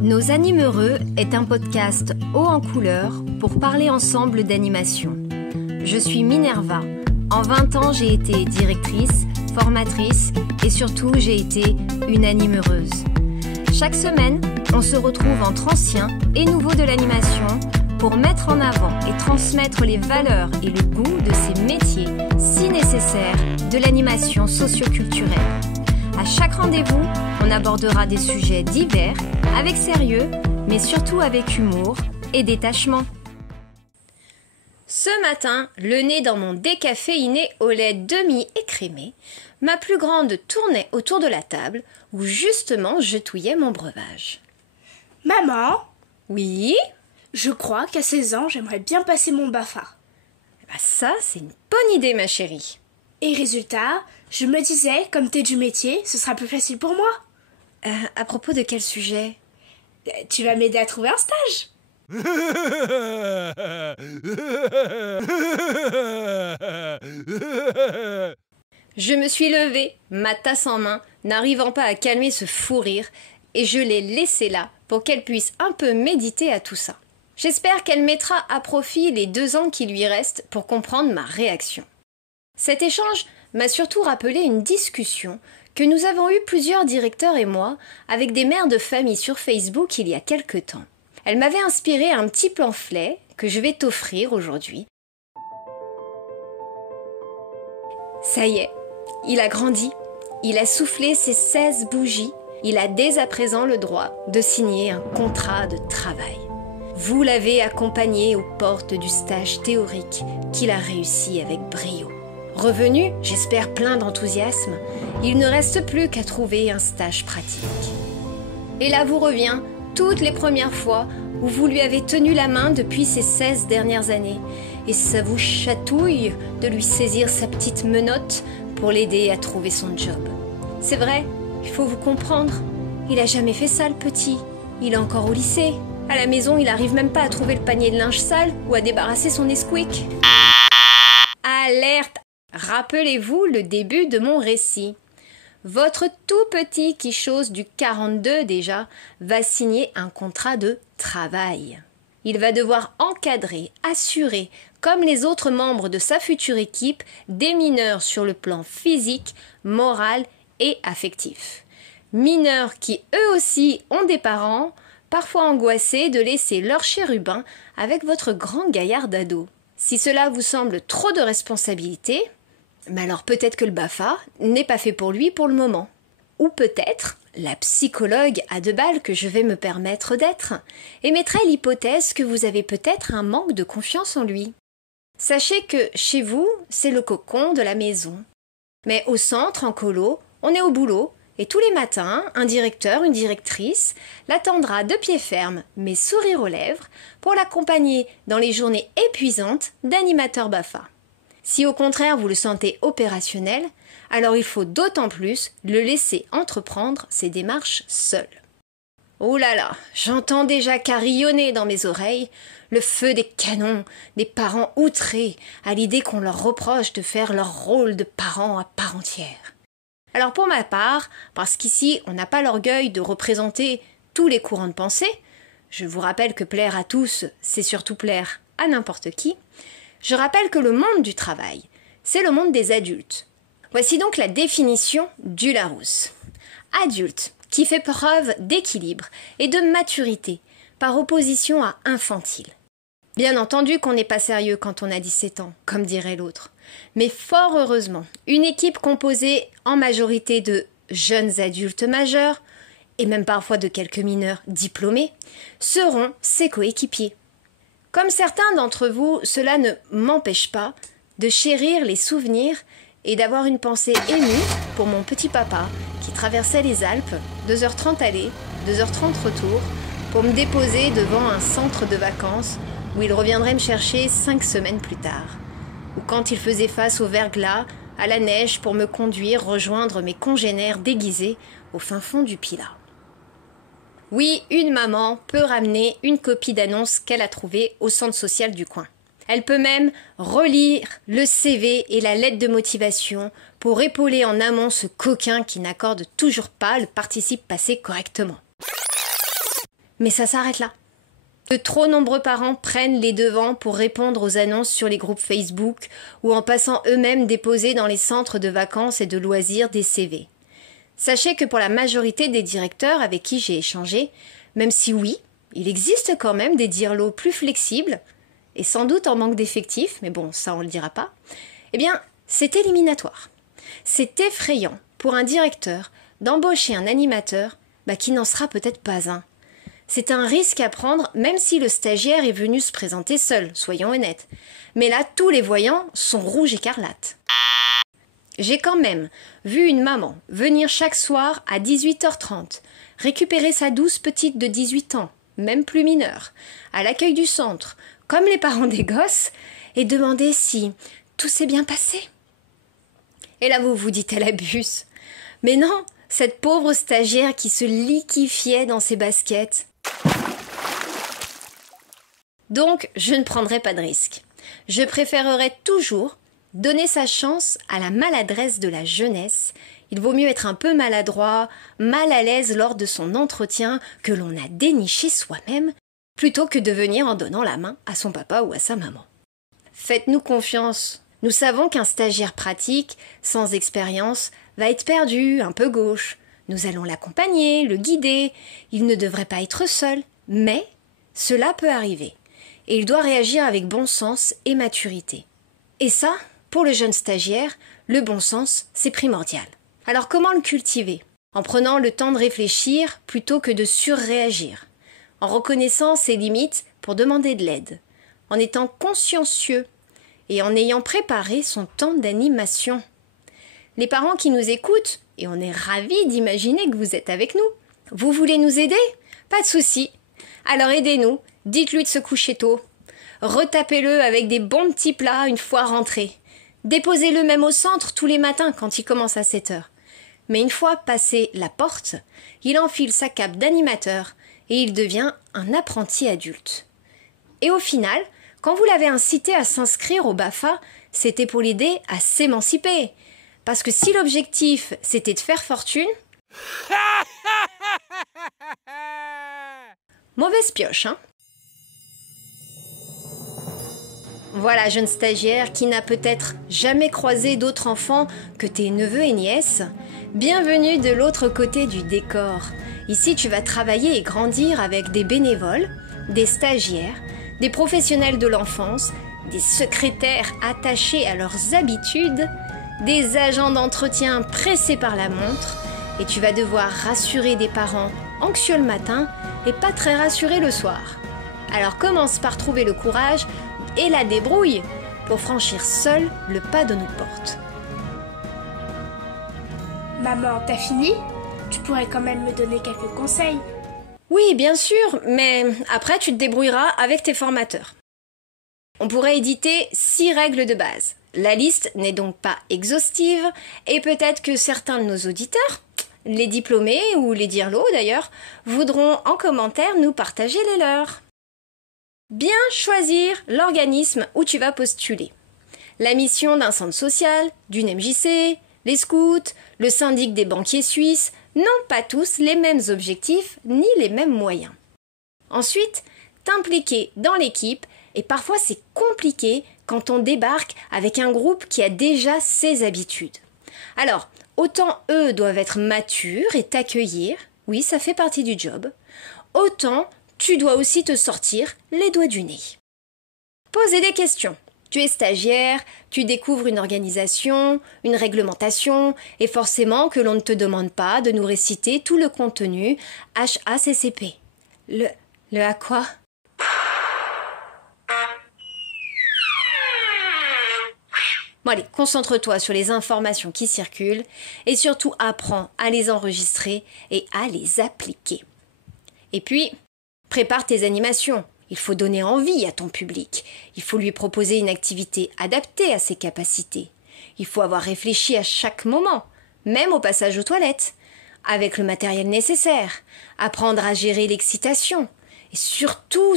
Nos Animeureux est un podcast haut en couleur pour parler ensemble d'animation. Je suis Minerva. En 20 ans, j'ai été directrice, formatrice et surtout, j'ai été une animeureuse. Chaque semaine, on se retrouve entre anciens et nouveaux de l'animation pour mettre en avant et transmettre les valeurs et le goût de ces métiers si nécessaires de l'animation socio-culturelle. À chaque rendez-vous, on abordera des sujets divers, avec sérieux, mais surtout avec humour et détachement. Ce matin, le nez dans mon décaféiné au lait demi-écrémé, ma plus grande tournait autour de la table où justement je touillais mon breuvage. Maman ? Oui ? Je crois qu'à 16 ans, j'aimerais bien passer mon BAFA. Ça, c'est une bonne idée, ma chérie. Et résultat, je me disais, comme t'es du métier, ce sera plus facile pour moi. À propos de quel sujet ? Tu vas m'aider à trouver un stage. Je me suis levée, ma tasse en main, n'arrivant pas à calmer ce fou rire, et je l'ai laissée là pour qu'elle puisse un peu méditer à tout ça. J'espère qu'elle mettra à profit les 2 ans qui lui restent pour comprendre ma réaction. Cet échange m'a surtout rappelé une discussion que nous avons eue plusieurs directeurs et moi avec des mères de famille sur Facebook il y a quelque temps. Elle m'avait inspiré un petit pamphlet que je vais t'offrir aujourd'hui. Ça y est, il a grandi, il a soufflé ses 16 bougies, il a dès à présent le droit de signer un contrat de travail. Vous l'avez accompagné aux portes du stage théorique qu'il a réussi avec brio. Revenu, j'espère plein d'enthousiasme, il ne reste plus qu'à trouver un stage pratique. Et là vous revient toutes les premières fois où vous lui avez tenu la main depuis ces 16 dernières années, et ça vous chatouille de lui saisir sa petite menotte pour l'aider à trouver son job. C'est vrai, il faut vous comprendre, il a jamais fait ça le petit, il est encore au lycée. À la maison, il arrive même pas à trouver le panier de linge sale ou à débarrasser son Nesquik. Alerte! Rappelez-vous le début de mon récit. Votre tout petit Quichose du 42 déjà va signer un contrat de travail. Il va devoir encadrer, assurer, comme les autres membres de sa future équipe, des mineurs sur le plan physique, moral et affectif. Mineurs qui eux aussi ont des parents, parfois angoissés de laisser leur chérubin avec votre grand gaillard d'ado. Si cela vous semble trop de responsabilité, alors peut-être que le BAFA n'est pas fait pour lui pour le moment. Ou peut-être la psychologue à 2 balles que je vais me permettre d'être émettrait l'hypothèse que vous avez peut-être un manque de confiance en lui. Sachez que chez vous, c'est le cocon de la maison. Mais au centre, en colo, on est au boulot, et tous les matins, un directeur, une directrice l'attendra de pied ferme, mais sourire aux lèvres, pour l'accompagner dans les journées épuisantes d'animateur BAFA. Si au contraire vous le sentez opérationnel, alors il faut d'autant plus le laisser entreprendre ses démarches seul. Oh là là, j'entends déjà carillonner dans mes oreilles le feu des canons, des parents outrés à l'idée qu'on leur reproche de faire leur rôle de parents à part entière. Alors pour ma part, parce qu'ici on n'a pas l'orgueil de représenter tous les courants de pensée, je vous rappelle que plaire à tous, c'est surtout plaire à n'importe qui, je rappelle que le monde du travail, c'est le monde des adultes. Voici donc la définition du Larousse. Adulte, qui fait preuve d'équilibre et de maturité, par opposition à infantile. Bien entendu qu'on n'est pas sérieux quand on a 17 ans, comme dirait l'autre. Mais fort heureusement, une équipe composée en majorité de jeunes adultes majeurs, et même parfois de quelques mineurs diplômés, seront ses coéquipiers. Comme certains d'entre vous, cela ne m'empêche pas de chérir les souvenirs et d'avoir une pensée émue pour mon petit papa qui traversait les Alpes, 2h30 aller, 2h30 retour, pour me déposer devant un centre de vacances où il reviendrait me chercher 5 semaines plus tard. Ou quand il faisait face au verglas, à la neige pour me conduire rejoindre mes congénères déguisés au fin fond du Pilat. Oui, une maman peut ramener une copie d'annonce qu'elle a trouvée au centre social du coin. Elle peut même relire le CV et la lettre de motivation pour épauler en amont ce coquin qui n'accorde toujours pas le participe passé correctement. Mais ça s'arrête là. De trop nombreux parents prennent les devants pour répondre aux annonces sur les groupes Facebook ou en passant eux-mêmes déposer dans les centres de vacances et de loisirs des CV. Sachez que pour la majorité des directeurs avec qui j'ai échangé, même si oui, il existe quand même des dirlots plus flexibles, et sans doute en manque d'effectifs, mais bon, ça on le dira pas, eh bien, c'est éliminatoire. C'est effrayant pour un directeur d'embaucher un animateur qui n'en sera peut-être pas un. C'est un risque à prendre même si le stagiaire est venu se présenter seul, soyons honnêtes. Mais là, tous les voyants sont rouges écarlates. J'ai quand même vu une maman venir chaque soir à 18h30, récupérer sa douce petite de 18 ans, même plus mineure, à l'accueil du centre, comme les parents des gosses, et demander si tout s'est bien passé. Et là, vous vous dites, elle abuse. Mais non, cette pauvre stagiaire qui se liquéfiait dans ses baskets. Donc, je ne prendrai pas de risque. Je préférerais toujours donner sa chance à la maladresse de la jeunesse. Il vaut mieux être un peu maladroit, mal à l'aise lors de son entretien que l'on a déniché soi-même, plutôt que de venir en donnant la main à son papa ou à sa maman. Faites-nous confiance. Nous savons qu'un stagiaire pratique, sans expérience, va être perdu, un peu gauche. Nous allons l'accompagner, le guider. Il ne devrait pas être seul, mais cela peut arriver. Et il doit réagir avec bon sens et maturité. Et ça, pour le jeune stagiaire, le bon sens, c'est primordial. Alors comment le cultiver? En prenant le temps de réfléchir plutôt que de surréagir. En reconnaissant ses limites pour demander de l'aide. En étant consciencieux et en ayant préparé son temps d'animation. Les parents qui nous écoutent, et on est ravis d'imaginer que vous êtes avec nous. Vous voulez nous aider? Pas de souci. Alors aidez-nous, dites-lui de se coucher tôt. Retapez-le avec des bons petits plats une fois rentré. Déposez-le même au centre tous les matins quand il commence à 7h. Mais une fois passé la porte, il enfile sa cape d'animateur et il devient un apprenti adulte. Et au final, quand vous l'avez incité à s'inscrire au BAFA, c'était pour l'aider à s'émanciper. Parce que si l'objectif, c'était de faire fortune... Mauvaise pioche, hein? Voilà, jeune stagiaire qui n'a peut-être jamais croisé d'autres enfants que tes neveux et nièces. Bienvenue de l'autre côté du décor. Ici, tu vas travailler et grandir avec des bénévoles, des stagiaires, des professionnels de l'enfance, des secrétaires attachés à leurs habitudes, des agents d'entretien pressés par la montre, et tu vas devoir rassurer des parents anxieux le matin et pas très rassurés le soir. Alors commence par trouver le courage et la débrouille pour franchir seul le pas de nos portes. Maman, t'as fini? Tu pourrais quand même me donner quelques conseils. Oui, bien sûr, mais après tu te débrouilleras avec tes formateurs. On pourrait éditer 6 règles de base. La liste n'est donc pas exhaustive et peut-être que certains de nos auditeurs, les diplômés ou les dirlots d'ailleurs, voudront en commentaire nous partager les leurs. Bien choisir l'organisme où tu vas postuler. La mission d'un centre social, d'une MJC, les scouts, le syndic des banquiers suisses n'ont pas tous les mêmes objectifs ni les mêmes moyens. Ensuite, t'impliquer dans l'équipe et parfois c'est compliqué quand on débarque avec un groupe qui a déjà ses habitudes. Alors, autant eux doivent être matures et t'accueillir, oui ça fait partie du job, autant tu dois aussi te sortir les doigts du nez. Posez des questions. Tu es stagiaire, tu découvres une organisation, une réglementation, et forcément que l'on ne te demande pas de nous réciter tout le contenu HACCP. Le à quoi? Bon allez, concentre-toi sur les informations qui circulent et surtout apprends à les enregistrer et à les appliquer. Et puis, prépare tes animations. Il faut donner envie à ton public. Il faut lui proposer une activité adaptée à ses capacités. Il faut avoir réfléchi à chaque moment, même au passage aux toilettes, avec le matériel nécessaire, apprendre à gérer l'excitation. Et surtout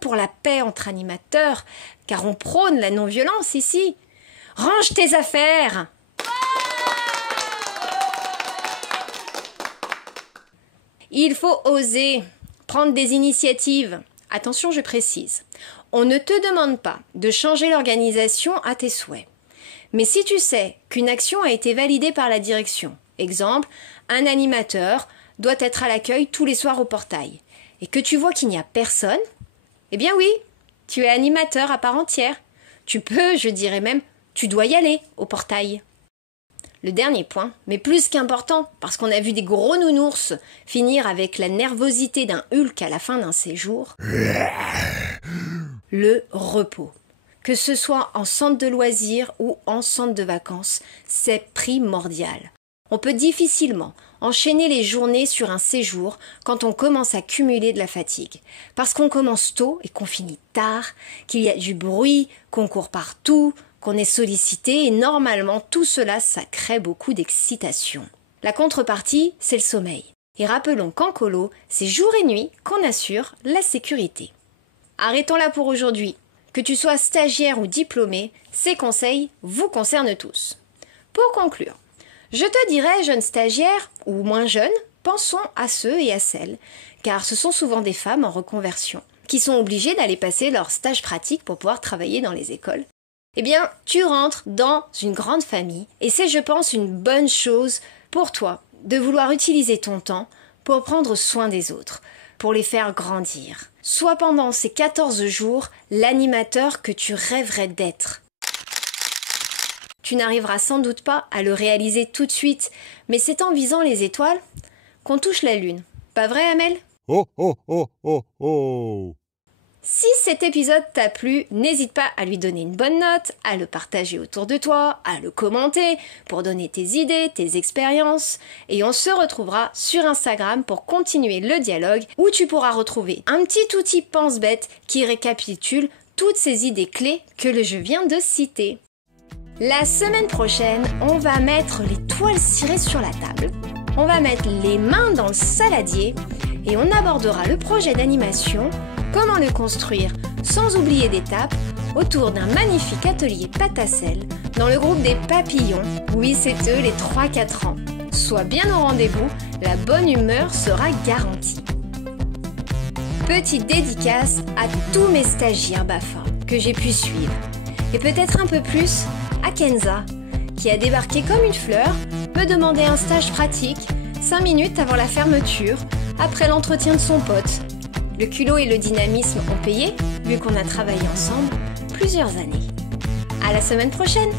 pour la paix entre animateurs, car on prône la non-violence ici. Range tes affaires! Il faut oser. Prendre des initiatives. Attention, je précise. On ne te demande pas de changer l'organisation à tes souhaits. Mais si tu sais qu'une action a été validée par la direction, exemple, un animateur doit être à l'accueil tous les soirs au portail, et que tu vois qu'il n'y a personne, eh bien oui, tu es animateur à part entière. Tu peux, je dirais même, tu dois y aller au portail. Le dernier point, mais plus qu'important, parce qu'on a vu des gros nounours finir avec la nervosité d'un Hulk à la fin d'un séjour, le repos. Que ce soit en centre de loisirs ou en centre de vacances, c'est primordial. On peut difficilement enchaîner les journées sur un séjour quand on commence à cumuler de la fatigue. Parce qu'on commence tôt et qu'on finit tard, qu'il y a du bruit, qu'on court partout, qu'on est sollicité et normalement tout cela, ça crée beaucoup d'excitation. La contrepartie, c'est le sommeil. Et rappelons qu'en colo, c'est jour et nuit qu'on assure la sécurité. Arrêtons là pour aujourd'hui. Que tu sois stagiaire ou diplômé, ces conseils vous concernent tous. Pour conclure, je te dirais, jeunes stagiaires ou moins jeunes, pensons à ceux et à celles, car ce sont souvent des femmes en reconversion, qui sont obligées d'aller passer leur stage pratique pour pouvoir travailler dans les écoles. Eh bien, tu rentres dans une grande famille, et c'est, je pense, une bonne chose pour toi de vouloir utiliser ton temps pour prendre soin des autres, pour les faire grandir. Sois pendant ces 14 jours l'animateur que tu rêverais d'être. Tu n'arriveras sans doute pas à le réaliser tout de suite, mais c'est en visant les étoiles qu'on touche la lune. Pas vrai, Amel ? Oh oh oh oh oh! Si cet épisode t'a plu, n'hésite pas à lui donner une bonne note, à le partager autour de toi, à le commenter pour donner tes idées, tes expériences. Et on se retrouvera sur Instagram pour continuer le dialogue où tu pourras retrouver un petit outil pense-bête qui récapitule toutes ces idées clés que je viens de citer. La semaine prochaine, on va mettre les toiles cirées sur la table, on va mettre les mains dans le saladier et on abordera le projet d'animation, comment le construire sans oublier d'étapes, autour d'un magnifique atelier pâte à sel dans le groupe des papillons. Oui, c'est eux, les 3-4 ans. Sois bien au rendez-vous, la bonne humeur sera garantie. Petite dédicace à tous mes stagiaires BAFA que j'ai pu suivre. Et peut-être un peu plus à Kenza, qui a débarqué comme une fleur, me demandait un stage pratique 5 minutes avant la fermeture, après l'entretien de son pote. Le culot et le dynamisme ont payé, vu qu'on a travaillé ensemble plusieurs années. À la semaine prochaine!